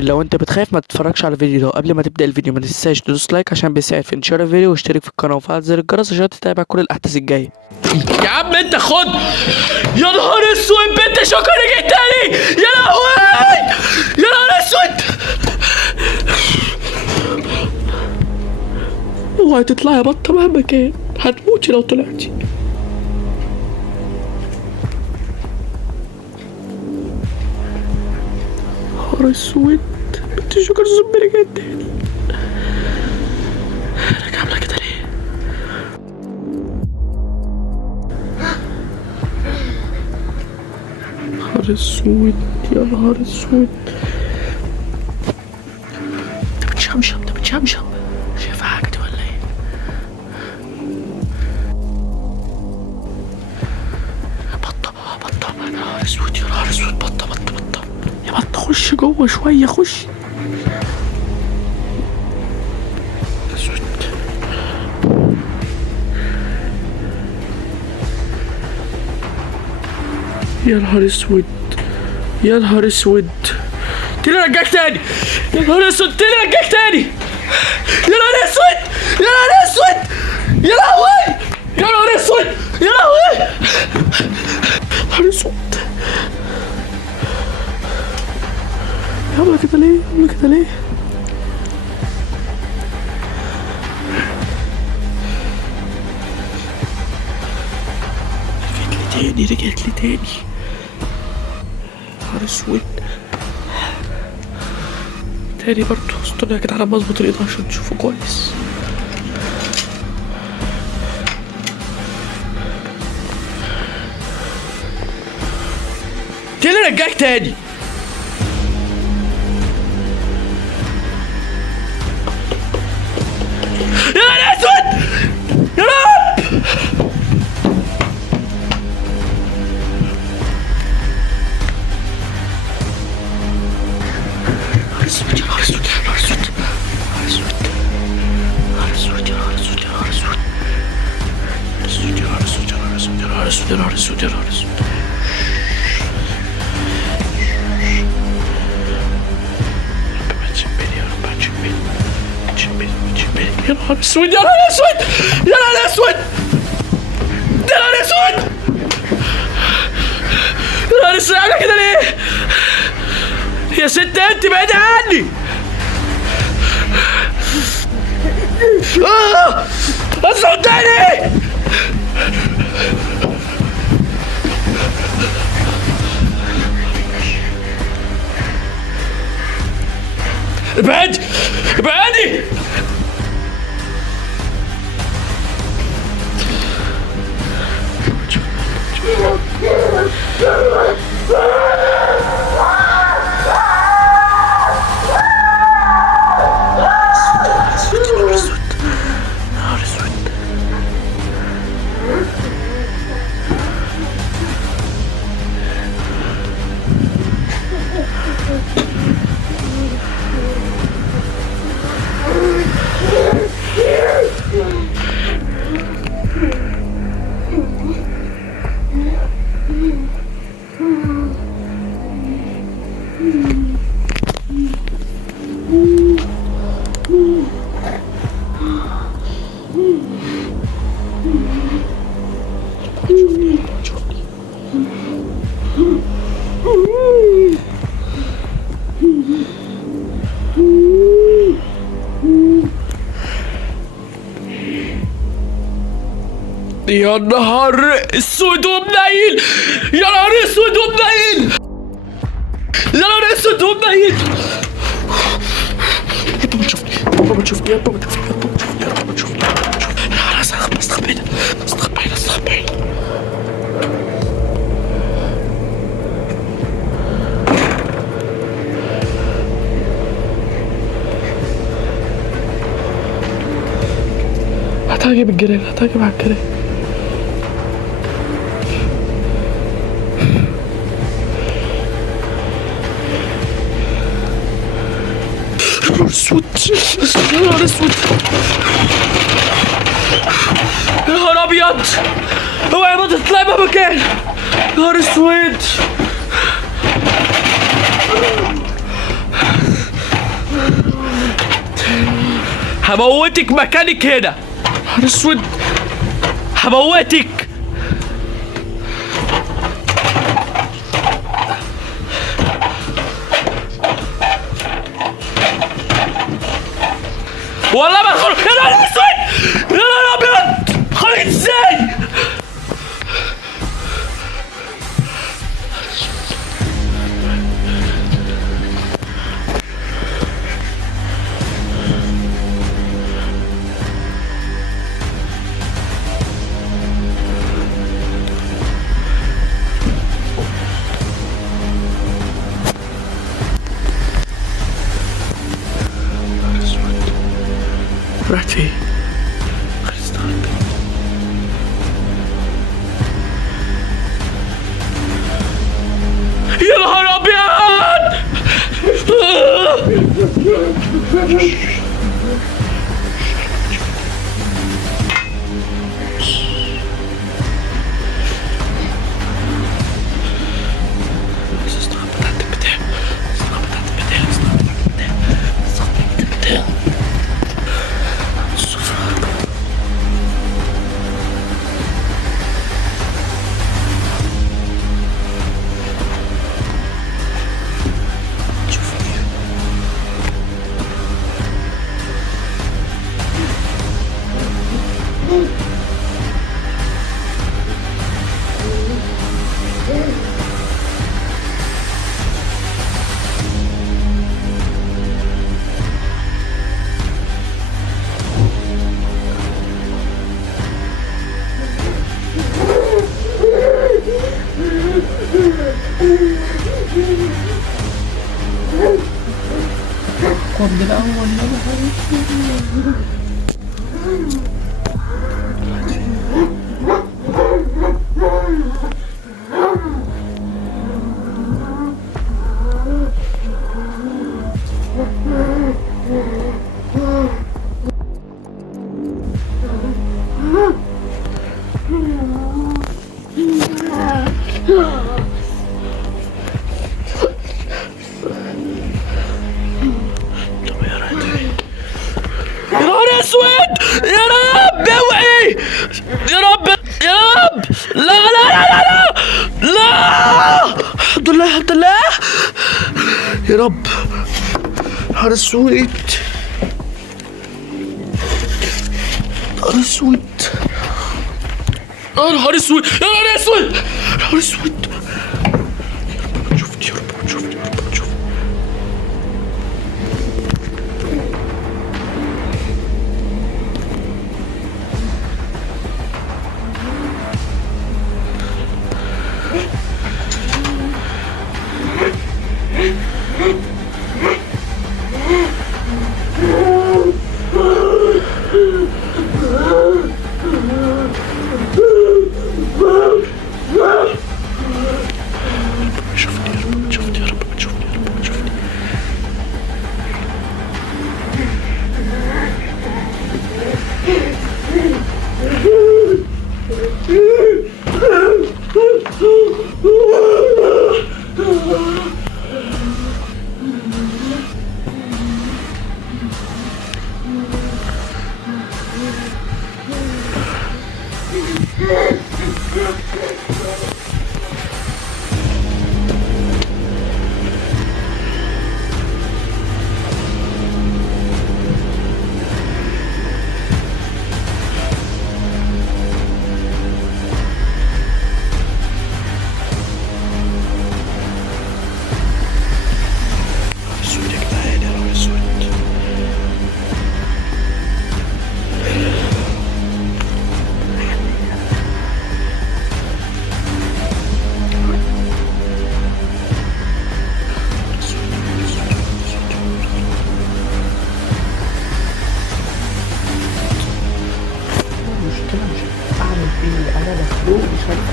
كتير. لو انت بتخاف ما تتفرجش على الفيديو ده. قبل ما تبدأ الفيديو ما تنساش تدوس لايك عشان بيساعد في انتشار الفيديو، واشترك في القناة وفعل زر الجرس عشان تتابع كل الأحداث الجاية. يا عم انت خد. يا نهار اسود، بنت شكرا رجعت تاني. يا لهوي، يا نهار اسود. اوعي تطلعي يا بطه مهما كان، هتموتي لو طلعتي. نهار اسود، بنت شكرا زومبي رجعت تاني. انا عامله كده ليه؟ نهار اسود، يا نهار اسود. ده بتشمشم، ده بتشمشم. شايفة حاجة دي ولا ايه؟ بطة بطة، يا نهار اسود يا نهار اسود. بطة بطة بطة يا بطة، خش جوه شوية، خش. اسود. يا نهار اسود، يا نهار اسود. تيجي رجعك تاني. يا نهار اسود، تيجي رجعك تاني. يا نهار اسود، يا نهار اسود، يا لهوي، يا نهار اسود، يا لهوي. نهار اسود. يلا كده ليه؟ يلا كده ليه؟ رجعت لي تاني. نهار اسود تاني برضه. استنى يا جدعان لما اظبط الايد عشان تشوفوا كويس. تاني رجعك تاني. يا نهار اسود، يا رب. يا نهار اسود، يا نهار اسود. يا نهار اسود، يا نهار اسود، يا نهار اسود، يا نهار اسود، يا نهار اسود. عامله كده ليه؟ يا ست انت بعيدة عني. اطلع قدامي. ابعد، ابعدي. يا نهار اسود ومنيل، يا نهار اسود ومنيل، يا نهار اسود ومنيل. يا بابا تشوفني، يا بابا تشوفني، يا بابا تشوفني، يا بابا تشوفني، يا بابا تشوفني، يا بابا تشوفني. انا استخبى هنا، استخبى هنا، استخبى هنا. هتهاجم الجيران، هتهاجم على الجيران. يا نهار اسود، يا نهار اسود، يا نهار ابيض. اوعي ما تطلعي مهما كان. يا نهار اسود. هموتك مكانك هنا. نهار اسود، هموتك. والله ما ادخل. يا نهار اسود، يا نهار ابيض، خرج ازاي؟ رحت فين؟ يا نهار ابيض. قبل الأول اسود. يا رب اوعي، يا رب يا رب. لا لا لا لا لا لا. الحمد لله الحمد لله يا رب. نهار اسود، نهار اسود، نهار اسود، يا نهار اسود، نهار اسود. يا رب شفت، يا رب شفت، يا رب شفت.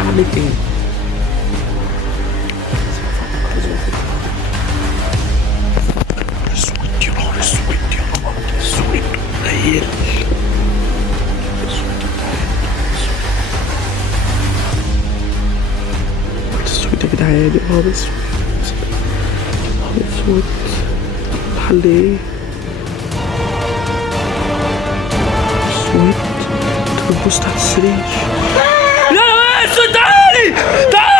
اعمل ايه؟ اسود يا نهار اسود، يا نهار اسود قليل. اسود يا جدعان، يا نهار اسود، يا نهار اسود. الحل ايه؟ اسود. كنت بتبص تحت السرير. يا نهار اسود، تعالي تعالي